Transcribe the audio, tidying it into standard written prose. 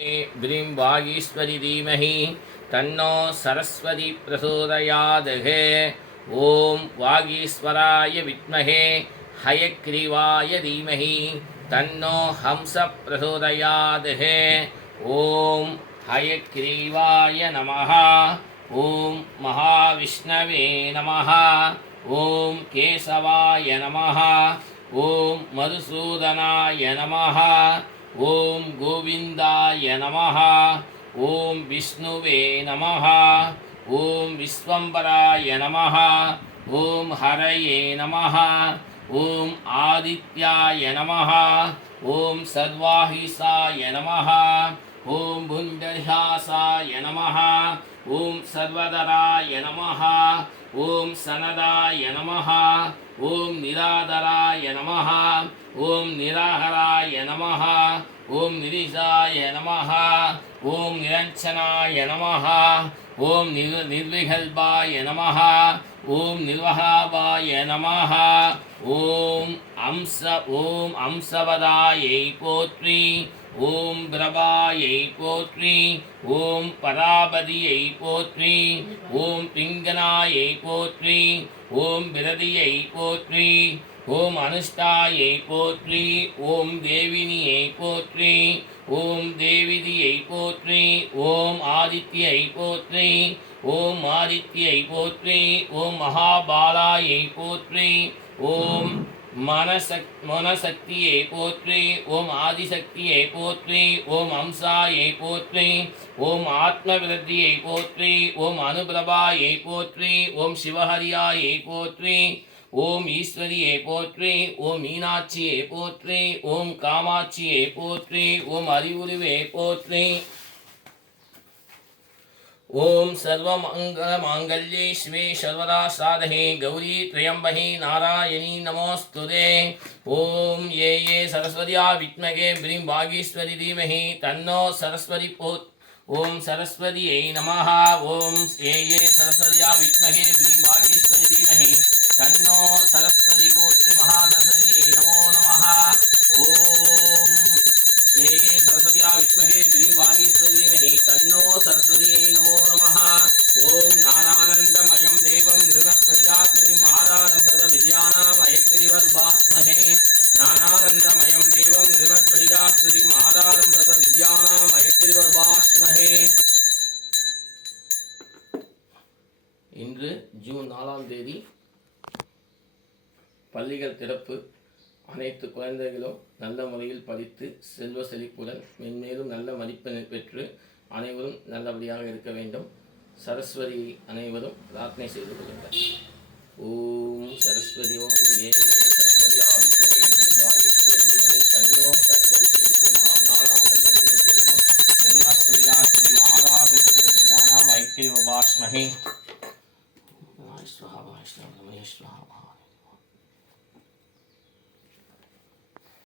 ह्रीं वागीश्वरी धीमहि तन्नो सरस्वती प्रचोदयात्। ॐ वागीश्वराय विद्महे हयग्रीवाय धीमहि तन्नो हंस प्रचोदयात्। ॐ हयग्रीवाय नमः। ॐ महाविष्णवे नमः। ॐ केशवाय नमः। ॐ मधुसूदनाय नमः। ओम गोविंदाय नमः। ओम विष्णुवे नमः। ओम विश्वम्भराय नमः। ओम हरये नमः। ओम आदित्याय नमः। ओम सर्वाहिसाय नमः। ओम भुंडर्यासाय नमः। ओम सर्वधराय नमः। ओम सनदाय नमः। ओम निराधराय नमः। ओम निराहराय नमः। ओम निरीशाय नमः। ओम निरंजनाय नमः। ओम निर्विकल्पाय नमः। ओम निर्वहावाय नमः। ओम अंशवदायै पोत्री। ओम प्रभायै पोत्री। ओम परापदियै पोत्री। ओम पिंगनायै पोत्री। ओम विरदियै पोत्री। ओम अनुष्ठायै पोत्री। ओम देविनियै पोत्री। ओम देविदियै पोत्री। ओम आदित्यै पोत्री। ओम आदित्यै पोत्री। ओम महाबालायै पोत्री। ओम मनशक्तिये पोत्री। ओम आदिशक्तिये पोत्री। ओम हंसाये पोत्री। ओम आत्मविरद्धिये पोत्री। ओम अनुप्रभाये पोत्री। ओम शिवहरियाये पोत्री। ओम ईश्वरिये पोत्री। ओम मीनाक्षिये पोत्री। ओम कामाक्षिये पोत्री। ओम हरिउरुवे पोत्री। ओम सर्वमंगलमांगल्ये शिवे सर्वदा साधके गौरी त्र्यंबके नारायणी नमोस्तुते। ओम ये सरस्वत्या विद्महे ह्रीं वागीश्वरी धीमहि तन्नो सरस्वती ओम सरस्वत्यै नमः। ओम ये सरस्वत्या विद्महे ह्रीं वागीश्वरी धीमहि तन्नो सरस्वती गोत्री महासरस्वत्यै नमो नमः। ओम ये सरस्वत्या विद्महे ह्रीं वागीश्वरी धीमहि तन्नो सरस्वत्यै नमो नमः। ओम ज्ञानानंदमयं देवं निर्मलस्फटिकाकृतिम् आधारं सर्वविद्यानां हयग्रीवमुपास्महे। ज्ञानानंदमयं देवं निर्मलस्फटिकाकृतिम् आधारं सर्वविद्यानां हयग्रीवमुपास्महे। இன்று ஜூன் 4ஆம் தேதி பள்ளிகள் திறப்பு. அனைத்து குழந்தைகளும் நல்ல முறையில் படித்து செல்வ செழிப்புடன் மென்மேலும் நல்ல மதிப்பெண் பெற்று அனைவரும் நல்லபடியாக இருக்க வேண்டும். சரஸ்வதி அனைவரும் பிரார்த்தனை செய்து கொள்ளுங்கள். ஓம் சரஸ்வதி ஓம் ஏ சரஸ்வதியா வித்மஹே ह्रीं वागीश्वरी धीमहि तन्नो सरस्वती गोत्री महानारायणमयं देवं निर्मलस्फटिकाकृतिम् आधारं सर्वविद्यानां हयग्रीवमुपास्महे। स्वाहा स्वाहा स्वाहा।